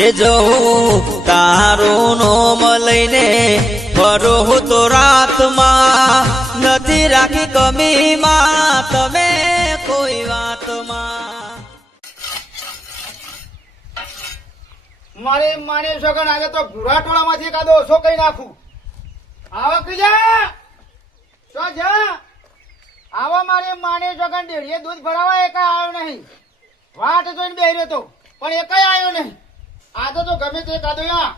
એ જવું તારું નોમ લઈને ફરું તો રાતમાં નથી રાખી કમીમાં તમે કોઈ વાતમાં. મારે માને સગન આજે તો ભૂરા ટોળામાંથી એકાદો ઓછો કઈ નાખું. આવો કીજા તો જા આવો. મારે માને સગન ડેડીએ દૂધ ભરાવા એકા આવ્યો નહીં. વાટ જોઈને બેહ્યો તો પણ એકાય આવ્યો નહીં. આ તો ગમે તે એકાદો યા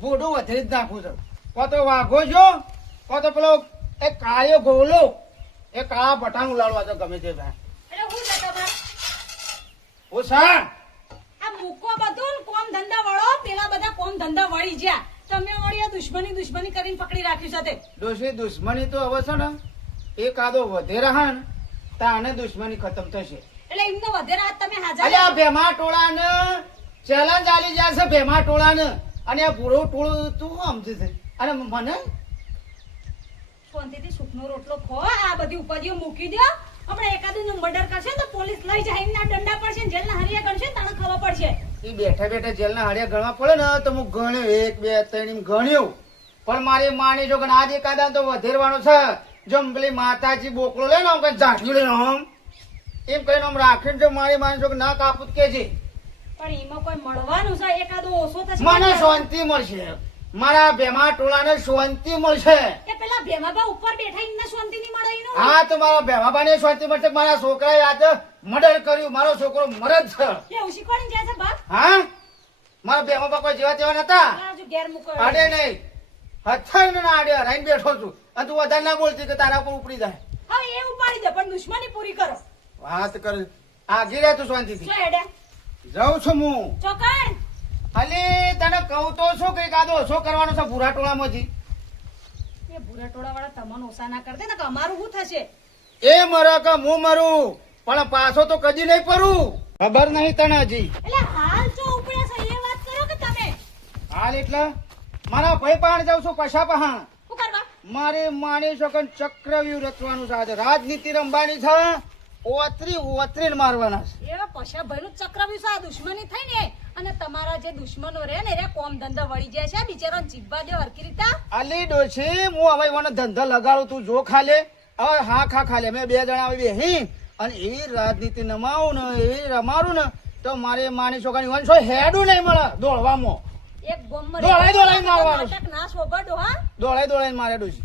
ભૂડું વધરી જ નાખું છું. કો તો વાઘો છો કો તો પેલો એક કાળિયો ગોલો એ કાળા ભટાનું લાડવા તો ગમે તે થાય. એટલે હું જતો બા ઓછા આ મૂકો બધું ને કોમ ધંધા વળો. પેલા બધા કોમ ધંધા વળી ગયા. તમે વળી દુશ્મની કરીને પકડી રાખ્યું છે તે. દોષી દુશ્મની તો હવે છે ને એકાદો વધેરા હા ને તાને દુશ્મની ખતમ થશે. એટલે એમને વધેરા હાથ તમે હાજર અલ્યા ભેમા ટોળાને ચેલેન્જ આલી જાય છે. ભેમા ટોળાને અને આ ભૂરો ટોળું તું સમજે છે અને મને શાંતિથી સુખનો રોટલો ખો. આ બધી ઉપાધિઓ મૂકી દો. આપણે એકાદું મર્ડર કરશે તો પોલીસ લઈ જાય એમના દંડા પડશે ને જેલના હરિયા ગણશે તાણે ખબર પડશે. એ બેઠા બેઠા જેલના હળિયા ગણવા પડે ને તો હું ગણ્યો 1 2 3 એમ ગણ્યું. પણ મારી માની જો કે આજ એકાદા તો વધેરવાનો છે. જો પેલી માતાજી બોકડો લે ને આમ કઈ ઝાંઠી લે આમ એમ કહીને આમ રાખીને જો મારી માની જો કે ના કાપું કે છે. પણ એમાં કોઈ મળવાનું છે એકાદો ઓછો થશે. મને શાંતિ મળશે. મારા ભેમા ટોળાને શાંતિ મળશે. કે પેલા ભેમાબા ઉપર બેઠા એમને શાંતિ નહીં મળે એનું. હા તો મારા ભેમાબાને શાંતિ મળશે. મારા છોકરાએ આજે મર્ડર કર્યું. મારો છોકરો મરે જ છે. એવું શીખવાડીને જાય છે બાપ. હા મારા ભેમાબા કોઈ જેવા તેવા નતા. આ જો ઘેર મૂકો. અડે નહીં હથાઈને ના અડે. હરાઈને બેઠો છું અને તું વધારે ના બોલતી કે તારા ઉપર ઉપડી જાય. હવે એ ઉપાડી દે પણ દુશ્મની પૂરી કરો. વાત કર આગી રહે તું શાંતિથી. શું હેડે જાઉં છું હું. ચોકણ અલી તને કહું તો શું કઈ કાદો ઓછો કરવાનો છે ભૂરા ટોળામાંથી. એ ભૂરા ટોળા વાળા તમને ઓછા ના કરી દે ને કે અમારું શું થશે. એ મરે કે હું મરું પણ પાછો તો કદી નહીં પરું. ખબર નહીં તને હજી. એટલે હાલ જો ઉપડે છે એ વાત કરો કે તમે હાલ એટલે મારા ભાઈ પાણ જાઉં છું કશા પહાણ. શું કરવા. મારે માની શકન ચક્રવ્યૂહ રચવાનું છે. આજે રાજનીતિ રમવાની છે. ઓતરીને મારવાના છે. એવા પૈસા ભયનું ચક્રવ્યૂહ છે. આ દુશ્મની થઈ ને અને તમારા જે દુશ્મનો રહે ને એ કોમ ધંધા વળી જાય છે. બિચારો જીવવા દે હરકી રીતે. અલી ડોશી હું હવે મને ધંધા લગાડું તું જો ખાલે. હવે હા ખાલે અમે 2 જણા આવી બેહી અને એવી રાજનીતિ નમાવું ને એવી રમાડું ને તો મારે માની છોકરાની વંશો હેડું નહીં મળે દોડવામાં. એક ગોમમાં દોડાઈ મારવાનું. નાટક ના શોભડો હા દોડાઈ મારે ડોશી.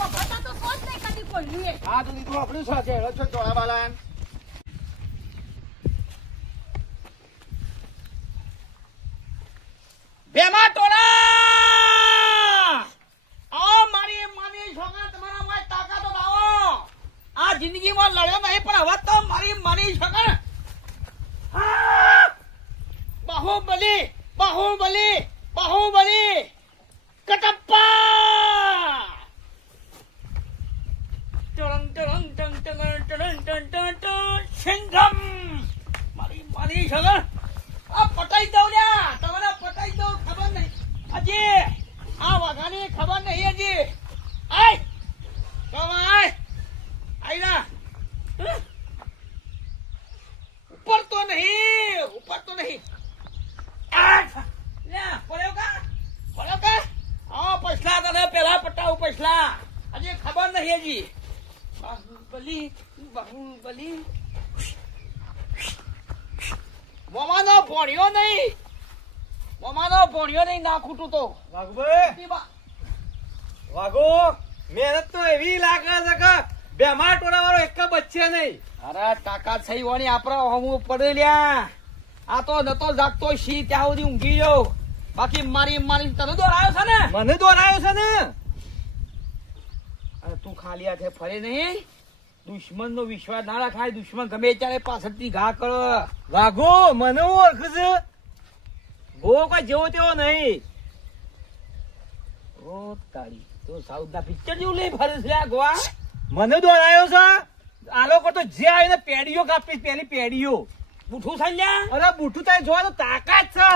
ઓ બતા તો સોચ નહીં કદી કોઈ લે. હા તું દીધું આપણું છે રચો દોડા બાલા. ભેમા ટોળા આવો મારી માની છોકરા તમારા માં તાકાત આવો. આ જિંદગીમાં લડ્યો નહીં પણ હવે તો મારી માની છોકરા બાહુબલી બાહુબલી બાહુબલી કટપ્પા ટરંગ ટરંગ ટંગ ટરંગ ટરંગ ટંગ ટંગ સિંઘમ મારી માની છોકરા આ પટાઈ દઉં લ્યા. તમારે પટાઈ દઉં ખબર નહીં હજી આ વાઘાની ખબર નહીં હજી. આય કમાય આયના ઉપર તો નહીં પડ્યો કા હા પછલા તને પેલા પટાવું પછલા હજી ખબર નહીં હજી. બાહુબલી મોમાનો ભોણ્યો નહીં નાખું તું તો વાગો મહેનત તો એવી લાગે છે કે બેમાર ટોળા વાળો એક બચ્ચે નહીં. અરે તાકાત સહી હોની આપડા હમું પડે લ્યા. આ તો નતો જાગતો સી ત્યાં સુધી ઊંઘી ગયો. બાકી મારી તને દોરાયો છે ને. મને દોરાયો છે ને. અરે તું ખાલી હાથે ફરે નહીં. દુશ્મન નો વિશ્વાસ ના રાખાય. દુશ્મન ગમે ત્યારે પાછળથી ઘા કરો. વાઘો મને ઓળખ છે. ગો કોઈ જેવો તેવો નહીં. ઓ તારી તો સાઉથ ના પિક્ચર જેવું લઈ ફરે છે આ ગોવા. મને દોરાયો છે. આ લોકો તો જે આવીને પેડીઓ કાપી પેલી પેડીઓ બુઠું સાંજ્યા. અરે બુઠું તારી જોવા તો તાકાત છે.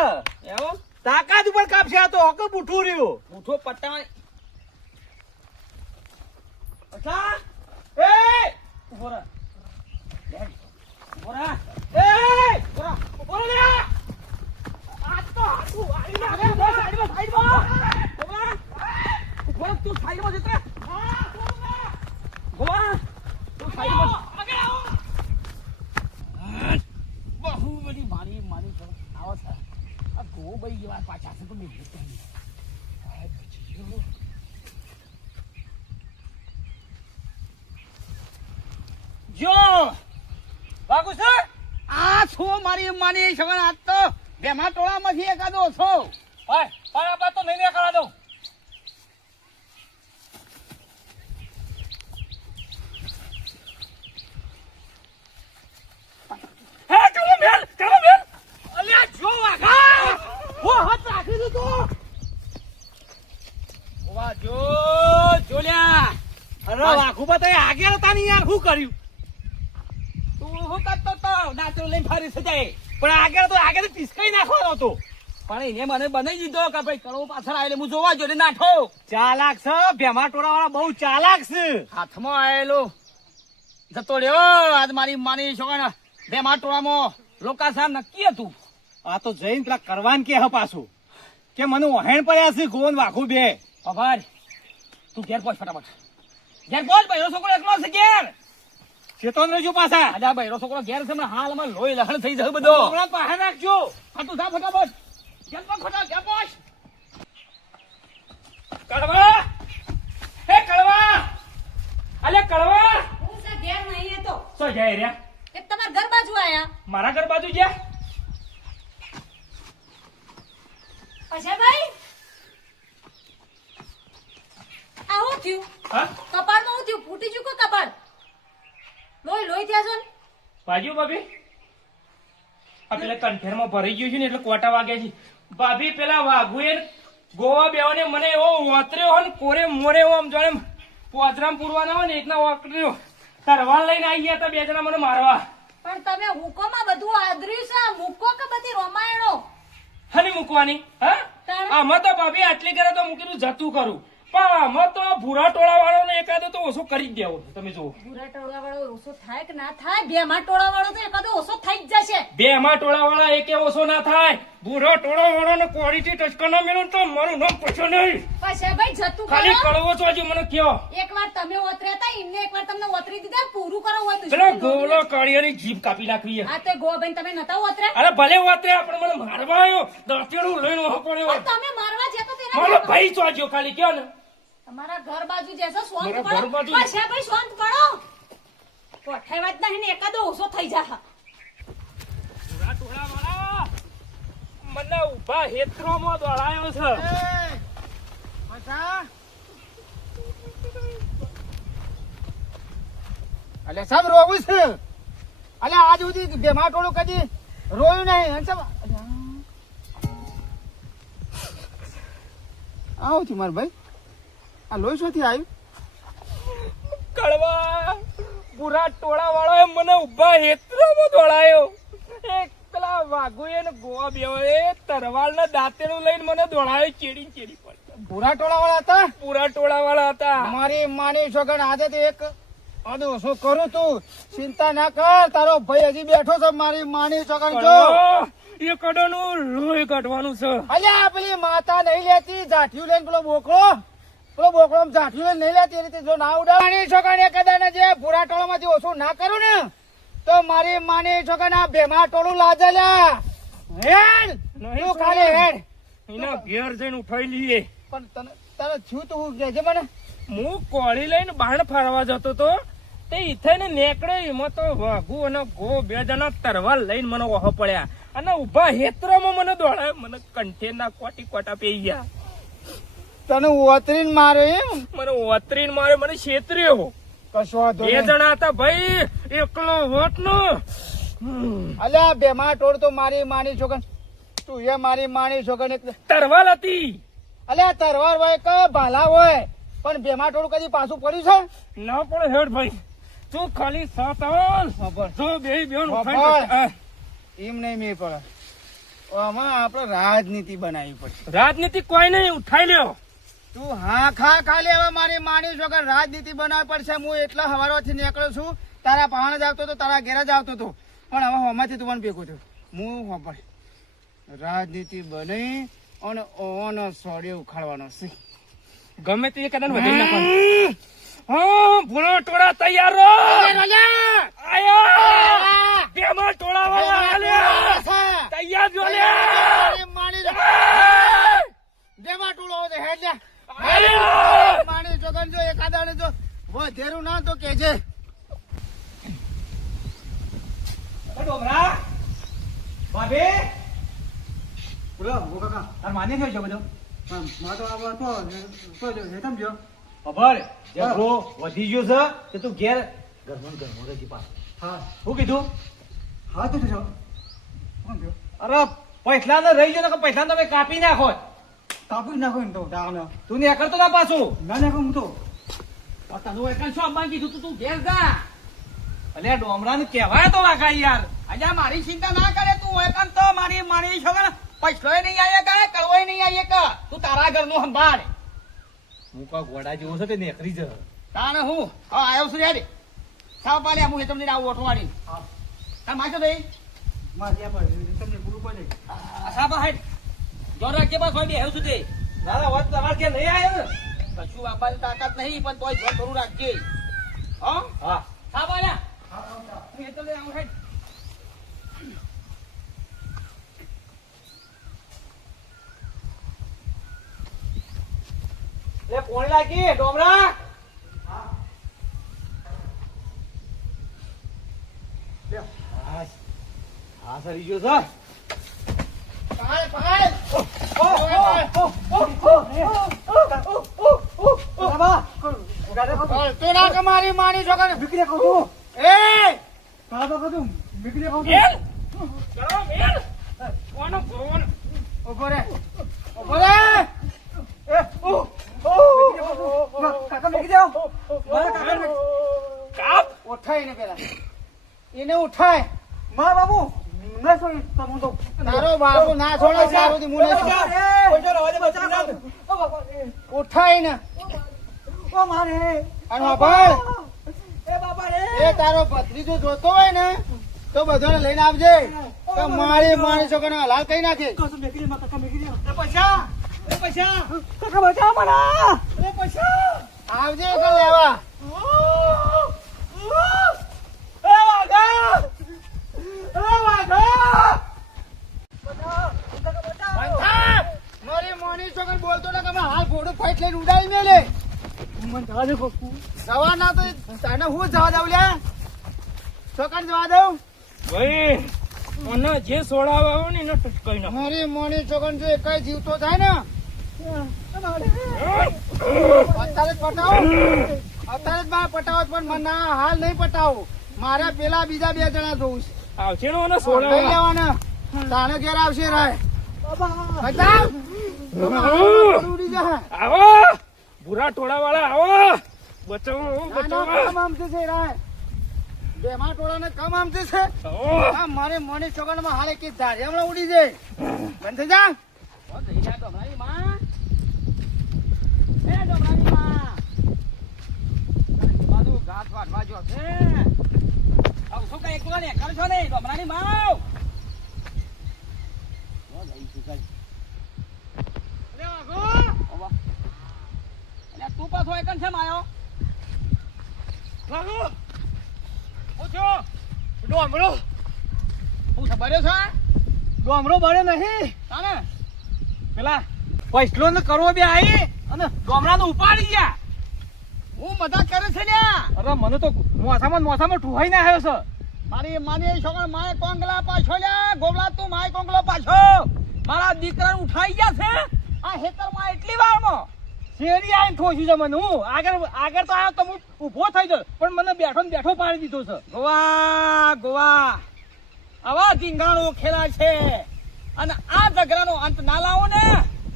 એવો તાકાત ઉપર કાપશે. આ તો હક બુઠું રહ્યું. બુઠો પટ્ટા અચ્છા એ ઉભો રહે. ઉભો રહે. એ ઉભો રહે લ્યા. દબાઈ જેવા પાછા છે તો મેં જો વાગુ છે આ છો મારી માની સગન આજ તો બેમાં ટોળામાંથી એકાદો છો ભાઈ પણ આપણે તો નહીં કરા દઉં હે કરો મેલ અલ્યા જો વાઘા ઓ હાથ રાખી દીધો વાહ જોલ્યા અરે વાઘુ બતાય આગળ હતા નહીં યાર શું કર્યું તું હું કરતો તો નાચો લઈને ફરી સજાય પણ આગળ પિસકાઈ નાખવાનો હતો પણ એને મને બનાવી દીધો કે ભાઈ કડવો પાછળ આવેલો હું જોવા જોડે નાઠો ચાલાક છે ભેમા ટોળા વાળા બહુ ચાલાક છે હાથમાં આવેલો જતો રહ્યો આજ મારી માની છોકરા બેમાં ટોળામાં લોકાસાર નક્કી હતું આ તો જઈને પેલા કરવાન કે હ પાછું કે મને વહેણ પડ્યા છે ગોન વાઘુ બે ખબર તું ઘેર પહોંચ ફટાફટ ઘેર પહોંચ બૈરો છોકરો એકલો છે ઘેર ચેતન રહેજો પાછા અલ્યા બૈરો છોકરો ઘેર છે હમણાં હાલમાં લોહી લહણ થઈ જશે બધો હમણાં પાસે રાખજો હા તું જા ફટાફટ ઘેર પહોંચ ફટાફટ ઘેર પહોંચ કડવા હે કડવા અલે કડવા હું છે ઘેર નહીં એ તો શું જાય રહ્યા એ તમારા ઘર બાજુ આયા મારા ઘર બાજુ ગયા અજયભાઈ આ હું થયું હા કપાળમાં હું થયું ફૂટી ચૂક્યું કપાળ લોહી થયા છો ને બાજુ ભાભી આ પેલા કંઠેરમાં ભરાઈ ગયું છે ને એટલે કોટા વાગ્યા છે ભાભી પેલા વાઘુએ ગોવા બેવાને મને એવો વાતર્યો હોય ને કોરે મોરે એવો આમ જાણે પોજરામ પૂરવાના હોય ને એટલા વાતર્યો તરવાલ લઈને આવી ગયા તા બે જણા મને મારવા પણ તમે હુકોમાં બધું આદર્યું છે મૂકો કે બધી રોમાયણો હની મૂકવાની હા તાણ. આમાં તો ભાભી આટલી કરે તો મૂકીને જતું કરું પણ આમાં તો ભૂરા ટોળા વાળો એકાદો તો ઓછો કરી જ દેવો તમે જુઓ ભૂરા ટોળા વાળો ઓછો થાય કે ના થાય બેમાં ટોળા વાળો તો એકાદો ઓછો થઈ જ જશે બે માં ટોળા વાળા એકે ઓછો ના થાય ભૂરો ટોળા વાળો ને કોરીથી ટચકા ના મેળો તો મારું નામ પૂછો નહીં પછી ભાઈ જતું ખાલી કરો કળવો છો હજી મને કયો એકવાર તમે ઓતર્યા હતા એમને એકવાર તમને ઓતરી દીધા પૂરું કરો હોય તો પેલો ગોળો કાળિયાની જીભ કાપી નાખવી હા તો ગોબેન તમે નતા ઓતર્યા અરે ભલે વાતે આપણે મને મારવા આવ્યો દાંતેડું લઈને ઓહો પડ્યો પણ તમે મારવા જતો મારો તેના ભાઈ ચોજ્યો ખાલી કયો ને તમારા ઘર બાજુ જેસો શાંત મારા પડો ઘર બાજુ? પછી ભાઈ શાંત પડો કોઠાઈ વાત નહીં ને એકાદો ઓછો થઈ જા ભૂરા ટોળા વાળા મને ઉભા હેત્રોમાં દોડાયો છે અલે સબ રોવું છે અલે આજ સુધી બેમાં ટોળું કદી રોયું નહીં અને સબ આવો છું માર ભાઈ આ લોહી શોથી આવ્યું કડવા ભૂરા ટોળા વાળો મને ઉભા હેત્રોમાં દોડાયો એક પેલા વાઘુએ ને ગોવા બેવાએ તરવાલ ને દાંતેડું લઈને મને દોડાયો ચેડી ચેડી પડે ભૂરા ટોળા વાળા હતા પૂરા ટોળા વાળા હતા મારી માની છોકર આજે તો એક અદો શું કરું તું ચિંતા ના કર તારો ભાઈ હજી બેઠો છે મારી માની છોકર જો એ કડોનું લોહી કાઢવાનું છે અલ્યા પેલી માતા નહીં લેતી જાઠિયું લઈને પેલો બોકડો જાઠિયું લઈને નહીં લેતી એ રીતે જો ના ઉડાડ માની છોકર એ કદાચ જે ભૂરા ટોળામાંથી ઓછું ના કરું ને તો મારી માની છોકર ના ભેમા ટોળું લાજલ્યા હેડ તું ખાલી હેડ એના ઘેર જઈને ઉઠાઈ લઈએ પણ તને છું તું કહેજે મને હું કોળી લઈને બાણ ફરવા જતો તો તે ઈથઈને નેકળ્યો એમાં તો વાઘુ અને ગો બે જણા તરવાલ લઈને મને ઓહો પડ્યા અને ઉભા હેત્રોમાં મને દોડાય મને કંઠેના કોટી કોટા પેઈ ગયા તને ઓતરીને માર્યો એમ મને ઓતરીને મારે મને છેતર્યો કશો વાંધો બે નહીં. જણા હતા ભાઈ એકલો હોત નો અલ્યા બેમાં ટોળ તો મારી માની છોકર તું એ મારી માની છોકર એક તરવાલ હતી અલ્યા તરવાર હોય કે ભાલા હોય પણ બેમાં ટોળ કદી પાછું પડ્યું છે ના પડે હેડ ભાઈ તું ખાલી સાત આવલ ખબર. જો બે બેન ખબર. એમ નહીં મેં પડે આમાં આપણે રાજનીતિ બનાવવી પડશે રાજનીતિ કોઈ નહીં ઉઠાઈ લ્યો તું હા ખા ખાલી હવે મારી માની છોકર રાજનીતિ બનાવવી પડશે હું એટલા હવારથી નીકળ્યો છું તારા પહાણ જ આવતો હતો તારા ઘેર જ આવતો હતો પણ હવે હોમાંથી તું મને ભેગો થયો હું ખબર રાજનીતિ બની અને ઓનો સોડે ઉખાડવાનો છે ગમે તે કદાચ વધારી નાખવાનું હા ભૂલો ટોળા તૈયાર રહો આયા બેમાં ટોળા વાળા આલ્યા તૈયાર જો લે મારી બોલો ભો કાકા તાર માને થયો છે બધો મારે તો આ તો સમજો ખબર ઝઘડો વધી ગયો છે કે તું ઘેર ઘરમાં રહેજી પાછો હા શું કીધું હા તો જો અરે પૈસા ને રહી ગયો ને પૈસા તમે કાપી નાખો ને તો તું ને કરતો ના પાછું ના નાખો હું તો તને એક શું અંબાન કીધું તું ઘેર જા અલે ડોમરા ને કહેવાય તો વાગા યાર અલ્યા મારી ચિંતા ના કરે તું એકન તો મારી છોકરા પૈસોય નહીં આયે કા કળવોય નહીં આયે કા તું તારા ઘરનું સંભાળ હું કા ગોડા જેવો છે તે નેકરી જ તાને હું આયો છું યાર સાવ પાલ્યા હું તમને આવું ઓઠવાડી તા માજો દઈ તમને પૂરું પડે સાબા હેડ જોર રાખજે બસ હોય બે હેવ છું તે દાદા વાત તમારે કે નહીં આવ્યો ને કશું આપવાની તાકાત નહીં પણ તોય જોર થોડું રાખજે હા હા સાબા લ્યા હું તમને આવું હેડ લે કોણ લાગી ડોમરા હા સરી ગયો સર પાય પાય તો ના કે મારી માની છોકરાને બીકરી કહું છું એ તાતો કહું બીકરી કહું મેલ કરો મેલ કોનો ફોન ઉભો રે ઉભો રે કાકા મૂકી જાઓ મારા કાકા કાપ ઉઠાય ને પેલા એને ઉઠાય મા બાબુ ના છોડી તમે તો તારો બાપુ ના છોડે સારું થી મુને ઉઠાય ને ઓ મારે અને બાપા એ બાપા રે એ તારો ભત્રીજો જોતો હોય ને તો બધાને લઈને આવજે તો મારી છોકરાને હલાલ કઈ નાખે કસમ બેકરી માં કાકા બેકરી પૈસા પૈસા કાકા બચા મને એ પૈસા આવજે કે લેવા એ વાગા બંધા! મારી મોની છોકર બોલતો ને કે અમે હાલ ઘોડું ફાઈટ લઈને ઉડાવી મેલે મને જવા દે કોકુ જવા ના તો તને હું જવા દઉં લ્યા છોકર જવા દઉં ભાઈ મને જે સોડાવા આવો ને એને ટચકાઈ નાખો મારી મોની છોકર જો એકાઈ જીવતો થાય ને અત્યારે જ પટાવો અત્યારે જ મારે પટાવો પણ મને ના હાલ નહીં પટાવો મારે પેલા બીજા બે જણા જોઉં છે આવશે ને મને લઈ સોડાવા લેવાના તાણે ઘેર આવશે રાય બતાવ ઉડી જા આવો ભૂરા ટોળા વાળા આવો બચાવો બચાવો કમ આમતી છે રાય બેમાં ટોળાને કમ આમતી છે આવો આ મારે મોની છોકરામાં હાલે કે ધારી હમણાં ઉડી જાય બંધ થઈ જા ડોમરાની માં એ ડોમરાની માં બધું ઘાસ વાટવા જો છે આવું શું કઈ એકલો ને કરો છો ને ડોમરાની માં તું પાછો એકન છે માયો પૂછો ડોમરો હું ખબર છે ડોમરો બળે નહીં તાને પેલા પૈસલો ને કરવો બે આવી અને ડોમરા ઉપાડી ગયા હું મજાક કરે છે લ્યા અરે મને તો મોસામાં ઠુહાઈ ના આવ્યો છે મારી માની છોકરા માય કોંગલા પાછો લ્યા ગોબલા તું માય કોંગલો પાછો મારા દીકરાને ઉઠાઈ ગયા છે આ હેતરમાં એટલી વારમાં શેરી આવીને ઠોસ્યું છે મને હું આગળ તો આવ્યો તો હું ઊભો થઈ ગયો પણ મને બેઠો ને બેઠો પાડી દીધો છે ગોવા આવા ધીંગાણો ખેલા છે અને આ ઝઘડાનો અંત ના લાવો ને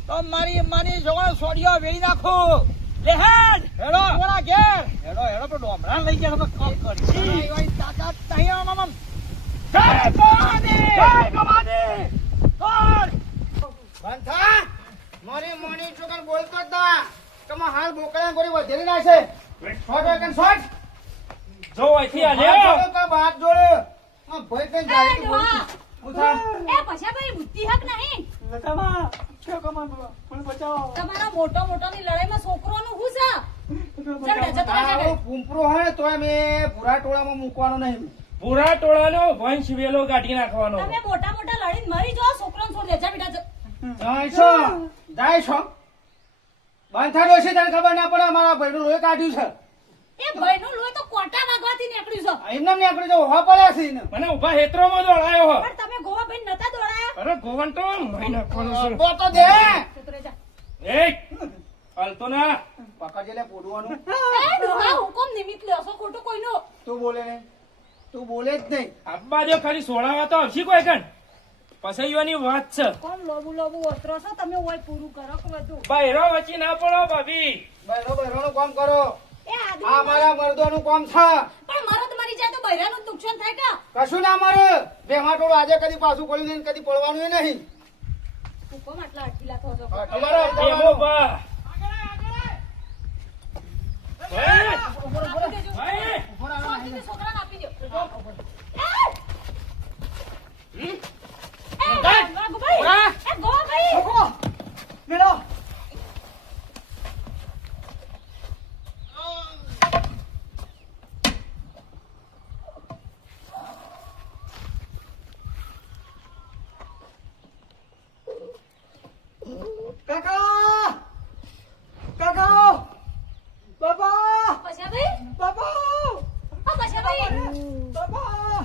તો મારી છોકરા સોડિયો વેરી નાખો લે હેડ હેડો થોડા ઘેર હેડો પણ ડોમરા લઈ ગયા તમે કામ કરી ઓય તાકાત નહીં મામા જય ભવાની બંધ થા મારી મોની છોકરા બોલતો જ ના તમે હાલ બોકડા ગોળી વધેલી નાખશે શોટ હોય કે શોટ જો અહીંથી હાથ આલ્યો જોડો કે હાથ જોડો આ ભઈ કઈ જાય તો બોલ ઉઠા એ પછી ભાઈ બુદ્ધિ હક નહીં લતામાં શું કમાન મને બચાવો તમારા મોટો મોટોની લડાઈમાં છોકરોનું હું છે જડે જતો રહે, તારો જડે. પૂંપરો હોય ને તોય મેં ભૂરા ટોળામાં મૂકવાનો નહીં ભૂરા ટોળાનો વંશ વેલો કાઢી નાખવાનો તમે મોટા મોટા લડીને મરી જાઓ છોકરાને છોડી દે જા બેટા જા. જાય છો બંધ થા ડોશી તને ખબર ના પડે મારા ભાઈનું લોહી કાઢ્યું છે એ ભાઈનું લોહી તો કોટા વાગવાથી નીકળ્યું છે એમને નીકળી જવું હોવા પડ્યા છે એને મને ઉભા હેતરોમાં દોડાયો હો પણ તમે ગોવા ભાઈ નતા દોડાયા અરે ગોવન તો મહી નાખવાનું છે. તો તો દે જતો રહે જા. એ હાલતો ના. પકડજે લે પોડવાનું એ ડોહા હુકમ નિમિત્ત લેશો ખોટું કોઈનો. તું બોલે ને તું બોલે જ નહીં આબા જો ખાલી સોળાવા તો આવશે કોઈ કણ. પસૈયાની વાત છે. કોણ લોબુ લોબુ ઓતરો છો તમે ઓય પૂરું કરો કે બધું. બૈરો વચ્ચે ના પડો ભાભી. બહેરોનું કામ કરો એ આદમી આ મારા મર્દોનું કામ છે પણ મારો તમારી જાય તો બૈરાનું જ નુકસાન થાય કા. કશું ના મારે બેમાટોળું આજે કદી પાછું પડ્યું નહીં કદી પડવાનું ય નહીં હુકમ આટલા અઠીલા થો છો. અમારા એમો બા. આપી દેજો. ભાઈ શાંતિથી છોકરાને આપી દો. ઓરા. ગોવાભાઈ મેલો કાકા કાકા બાબા પછાભાઈ બાબા આ પછાભાઈ બાબા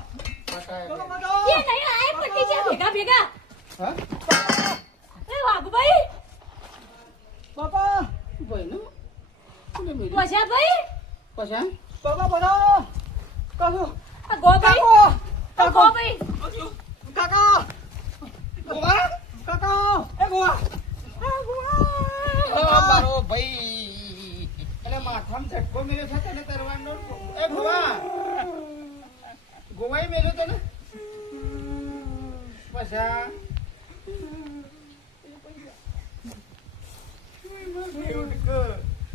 એ નહીં આય પટી જા ભેગા ભેગા. હા એ વાઘભાઈ બાબા ભાઈ નો પછાભાઈ પછી બાબા બના કાકા આ ગોભાઈ આ ગોભાઈ કાકા ગોવા કાકા એ ગોવા મારો ભાઈ એટલે માથામાં ઝટકો મેલ્યો છે તને તરવાનો એ ગોવા ગોવાઈ મેલ્યો તને પછા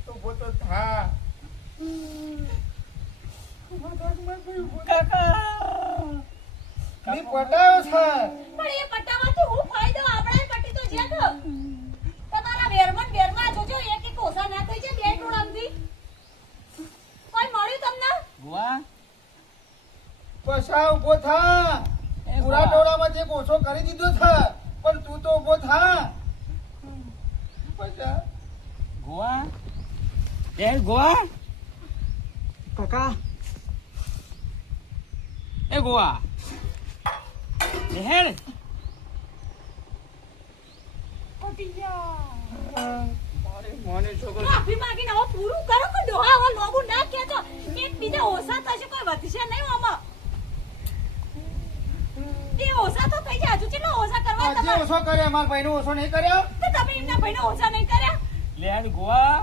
ઉભો તો થા ની પટાયો છે પણ એ પટ્ટામાંથી હું ફાયદો આપણે પટ્ટી તો છે તો તમારા વેરમાં જોજો એક એક ઓસા ના થઈ છે બે ટોળામથી કોઈ મળ્યું તમને ગોવા પછા ઉભો થા પૂરા ટોળામાં જે ઓછો કરી દીધો છે પણ તું તો ઉભો થા પછા ગોવા એ ગોવા કાકા એ ગોવા લહેર મારે મોને છોકરો માફી માંગીને હવે પૂરું કરો કે ડોહા હવે લોબુ ના કહેજો એક બીજા ઓસા થશે કોઈ વધશે નહીં આમાં એ ઓસા તો થઈ જાય હજુ કેટલો ઓસા કરવા આજે તમારે ઓછો કરે અમાર ભાઈનો ઓછો નહીં કર્યો તો તમે એમના ભાઈને ઓસા નહીં કર્યા લહેર ગોવા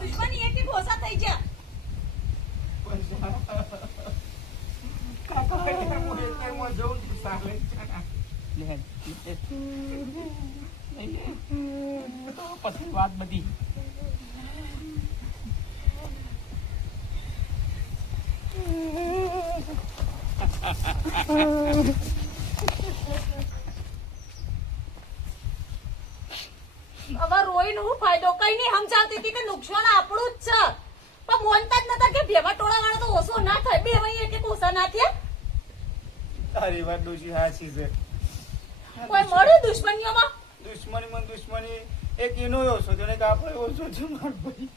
દુશ્મની એક એક ઓસા થઈ ગયા કાકા હું એમાં જઉં છું સાલે લહેર પછી વાત બધી હવે રોઈને હું ફાયદો કઈ નહીં સમજાવતી હતી કે નુકસાન આપણું જ છે પણ મોનતા જ નતા કે ભેગા ટોળા વાળા તો ઓછો ના થાય બે ભાઈ એક એક ઓછા ના થયા તારી વાત ડોશી હાચી છે કોઈ મળ્યું દુશ્મનીઓમાં દુશ્મનીમાં દુશ્મની એક એનો ઓછો છે ને કે આપણે ઓછો છે માર ભાઈ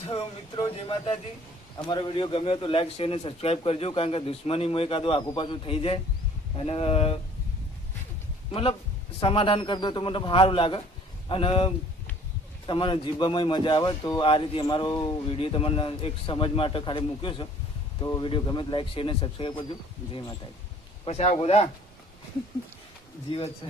તો મિત્રો જય માતાજી અમારો વિડીયો ગમ્યો તો લાઈક શેર અને સબસ્ક્રાઈબ કરજો કારણ કે દુશ્મનીમાં એકાદું આખું પાછું થઈ જાય અને મતલબ સમાધાન કરી દો તો મતલબ સારું લાગે અને તમારા જીવવામાં મજા આવે તો આ રીતે અમારો વિડીયો તમને એક સમજ માટે ખાલી મૂક્યો છે તો વિડીયો ગમે તો લાઈક શેર અને સબસ્ક્રાઈબ કરજો જય માતાજી પછી આવો બધા જીવત છે